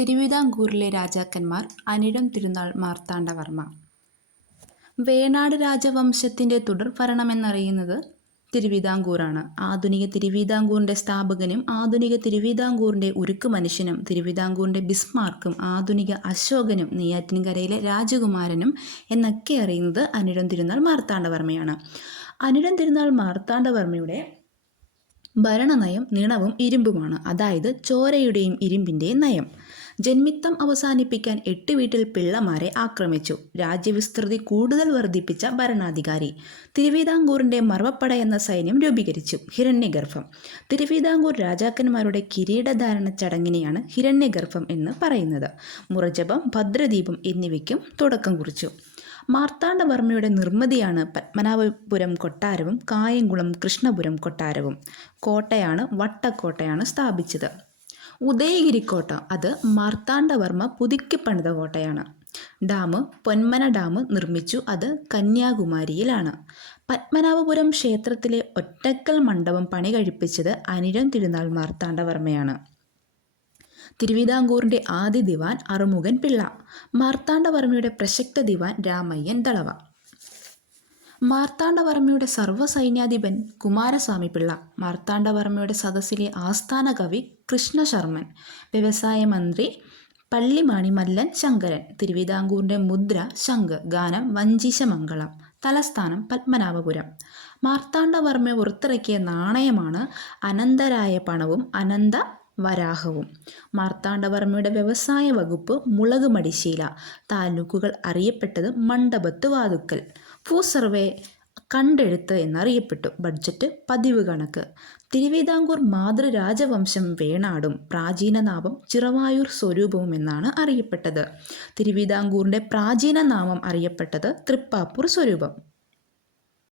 തിരുവിതാംകൂറിലെ രാജാക്കന്മാർ അനിഴം തിരുനാൾ മാർത്താണ്ഡവർമ്മ. വേണാട് രാജവംശത്തിൻ്റെ തുടർഭരണമെന്നറിയുന്നത് തിരുവിതാംകൂറാണ്. ആധുനിക തിരുവിതാംകൂറിൻ്റെ സ്ഥാപകനും ആധുനിക തിരുവിതാംകൂറിൻ്റെ ഉരുക്കു മനുഷ്യനും തിരുവിതാംകൂറിൻ്റെ ബിസ്മാർക്കും ആധുനിക അശോകനും നെയ്യാറ്റിൻകരയിലെ രാജകുമാരനും എന്നൊക്കെ അറിയുന്നത് അനിഴം തിരുനാൾ മാർത്താണ്ഡവർമ്മയാണ്. അനിഴം തിരുനാൾ മാർത്താണ്ഡവർമ്മയുടെ ഭരണനയം നിണവും ഇരുമ്പുമാണ്. അതായത് ചോരയുടെയും ഇരുമ്പിൻ്റെയും നയം. ജന്മിത്തം അവസാനിപ്പിക്കാൻ 8 വീട്ടിൽ പിള്ളമാരെ ആക്രമിച്ചു. രാജ്യവിസ്തൃതി കൂടുതൽ വർദ്ധിപ്പിച്ച ഭരണാധികാരി. തിരുവിതാംകൂറിൻ്റെ മറവപ്പട എന്ന സൈന്യം രൂപീകരിച്ചു. ഹിരണ്യഗർഭം. തിരുവിതാംകൂർ രാജാക്കന്മാരുടെ കിരീടധാരണ ചടങ്ങിനെയാണ് ഹിരണ്യഗർഭം എന്ന് പറയുന്നത്. മുറജപം, ഭദ്രദീപം എന്നിവയ്ക്കും തുടക്കം കുറിച്ചു. മാർത്താണ്ഡവർമ്മയുടെ നിർമ്മിതിയാണ് പത്മനാഭപുരം കൊട്ടാരവും കായംകുളം കൃഷ്ണപുരം കൊട്ടാരവും. കോട്ടയാണ് വട്ടക്കോട്ടയാണ് സ്ഥാപിച്ചത്. ഉദയഗിരിക്കോട്ട അത് മാർത്താണ്ഡവർമ്മ പുതുക്കി പണിത കോട്ടയാണ്. ഡാം പൊന്മന ഡാം നിർമ്മിച്ചു. അത് കന്യാകുമാരിയിലാണ്. പത്മനാഭപുരം ക്ഷേത്രത്തിലെ ഒറ്റക്കൽ മണ്ഡപം പണി കഴിപ്പിച്ചത് അനിഴം തിരുനാൾ മാർത്താണ്ഡവർമ്മയാണ്. തിരുവിതാംകൂറിൻ്റെ ആദ്യ ദിവാൻ അറുമുഖൻ പിള്ള. മാർത്താണ്ഡവർമ്മയുടെ പ്രശസ്ത ദിവാൻ രാമയ്യൻ ദളവ. മാർത്താണ്ഡവർമ്മയുടെ സർവ്വസൈന്യാധിപൻ കുമാരസ്വാമി പിള്ള. മാർത്താണ്ഡവർമ്മയുടെ സദസ്സിലെ ആസ്ഥാന കവി കൃഷ്ണശർമ്മൻ. വ്യവസായ മന്ത്രി പള്ളിമാണി മല്ലൻ ശങ്കരൻ. തിരുവിതാംകൂറിൻ്റെ മുദ്ര ശംഖ്. ഗാനം വഞ്ചിശമംഗളം. തലസ്ഥാനം പത്മനാഭപുരം. മാർത്താണ്ഡവർമ്മ പുറത്തിറക്കിയ നാണയമാണ് അനന്തരായ പണവും അനന്ത വരാഹവും. മാർത്താണ്ഡവർമ്മയുടെ വ്യവസായ വകുപ്പ് മുളക് മടിശീല. താലൂക്കുകൾ അറിയപ്പെട്ടത് മണ്ഡപത്ത് വാതുക്കൽ. ഭൂസർവേ കണ്ടെഴുത്ത് എന്നറിയപ്പെട്ടു. ബഡ്ജറ്റ് പതിവ് കണക്ക്. തിരുവിതാംകൂർ മാതൃരാജവംശം വേണാടും പ്രാചീന നാമം ചിറവായൂർ സ്വരൂപവും എന്നാണ് അറിയപ്പെട്ടത്. തിരുവിതാംകൂറിൻ്റെ പ്രാചീന നാമം അറിയപ്പെട്ടത് തൃപ്പാപ്പൂർ സ്വരൂപം.